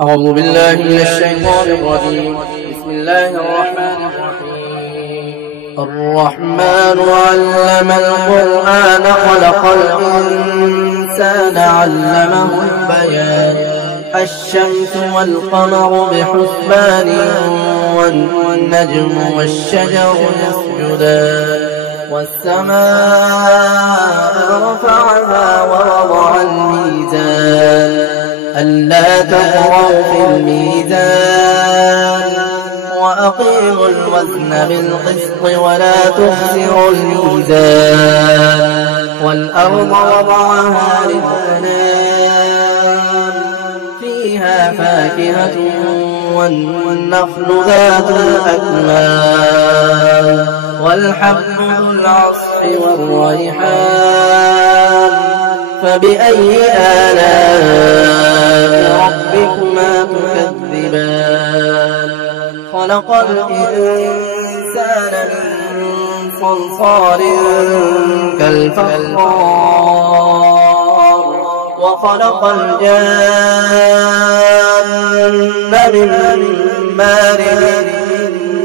أعوذ بالله من الشيطان الرجيم. بسم الله الرحمن الرحيم. الرحمن علم القرآن خلق الإنسان علمه البيان. الشمس والقمر بحسبان والنجم والشجر يسجدان والسماء رفعها ووضع الميزان ألا تطغوا في الميزان وأقيموا الوزن بالقسط ولا تخسروا الميزان والأرض وضعها للأنام فيها فاكهة والنخل ذات الأكمام والحب ذو العصف والريحان فبأي آلاء ربكما تكذبان خلق الإنسان من صلصال كالفخار وخلق الجان من مارج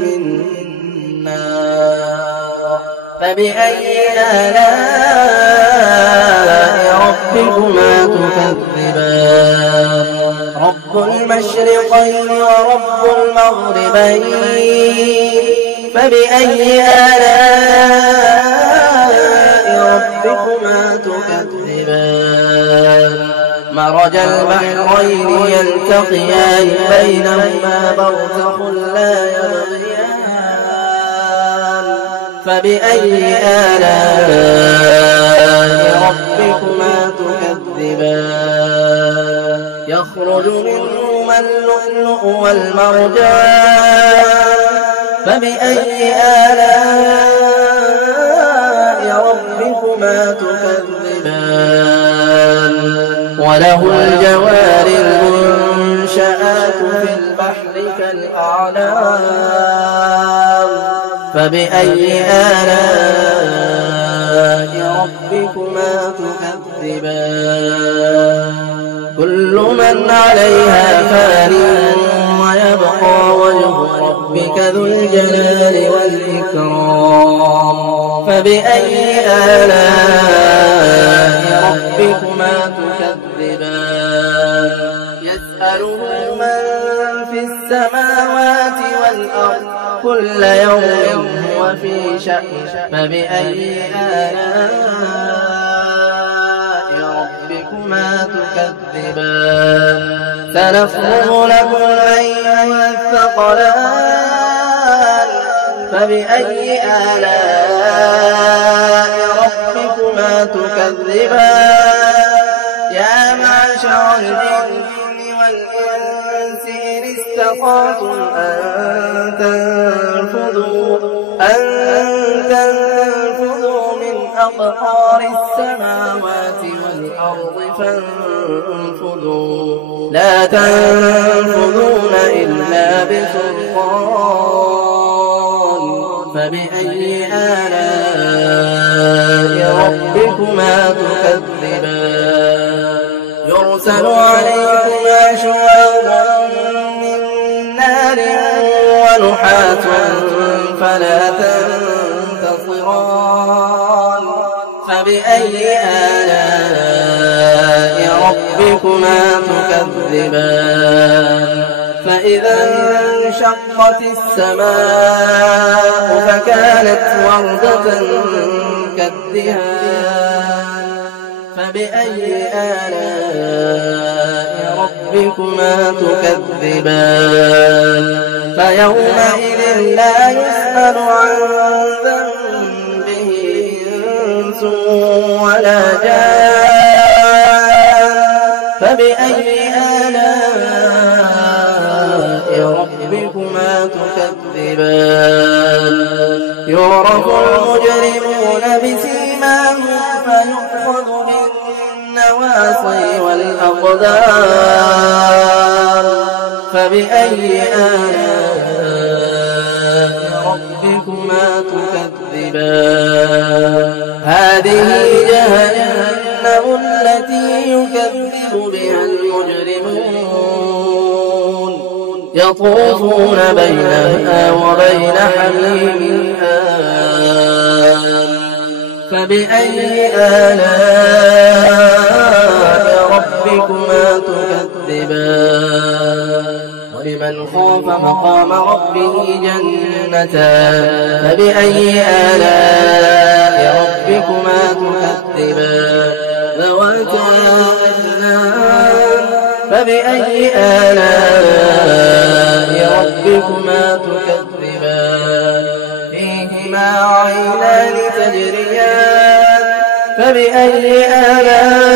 من نار فبأي آلاء ربكما تكذبان رب المشرقين ورب المغربين فبأي آلاء ربكما تكذبان مرج البحرين يلتقيان بينهما برزخ لا يبغيان فبأي آلاء ربكما تكذبان يخرج منهما اللؤلؤ والمرجان فبأي آلاء ربكما تكذبان وله الجوار المنشآت في البحر كالأعلام فبأي آلاء ربكما تكذبان كل من عليها فان ويبقى وجه ربك ذو الجلال والإكرام فبأي آلاء ربكما تكذبان يسأله من في السماوات والأرض كل يوم هو في شأن فبأي آلاء ربكما تكذبان سنفرغ لكم أيها الثقلان فبأي آلاء ربكما تكذبان يا معشر الجن والإنس إن استطعتم أن تنفذوا من أقطار السماوات والأرض فانفذوا لا تنفذون إلا بسلطان فبأي آلاء ربكما تكذبان يرسل عليكما شواظ من نار ونحاس فلا تنتصران فبأي آلاء ربكما تكذبان فإذا انشقت السماء فكانت وردة كالدهان فبأي آلاء ربكما تكذبان فيومئذ لا يسأل عن ذنبه إنس ولا جان فبأي آلاء ربكما تكذبان يعرف المجرمون بسيماهم فيؤخذ بالنواصي والأقدام فبأي آلاء ربكما تكذبان هذه جهنم التي يكذب بها المجرمون يطوفون بينها وبين حميم آن فبأي آلاء ربكما تكذبان ولمن خاف مقام ربه جنتان فبأي آلاء ربكما تكذبان ذواتا أفنان فبأي آلاء ربكما تكذبان فيهما عينان تجريان فبأي آلاء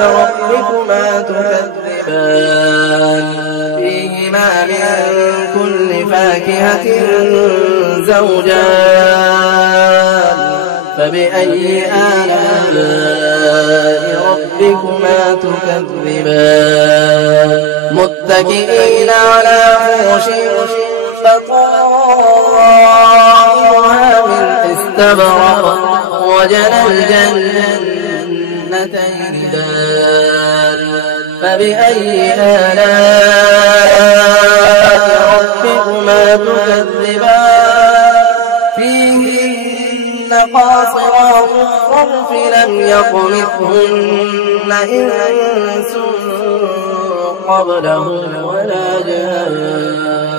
ربكما تكذبان فيهما من كل فاكهة زوجان فبأي آلاء ربكما تكذبان متكئين على فرش بطائنها من استبرق وجنى الجنتين دان فبأي آلاء ربكما تكذبان فيهن قاصرات الطرف لم يطمثهن إنس قبلهم ولا جان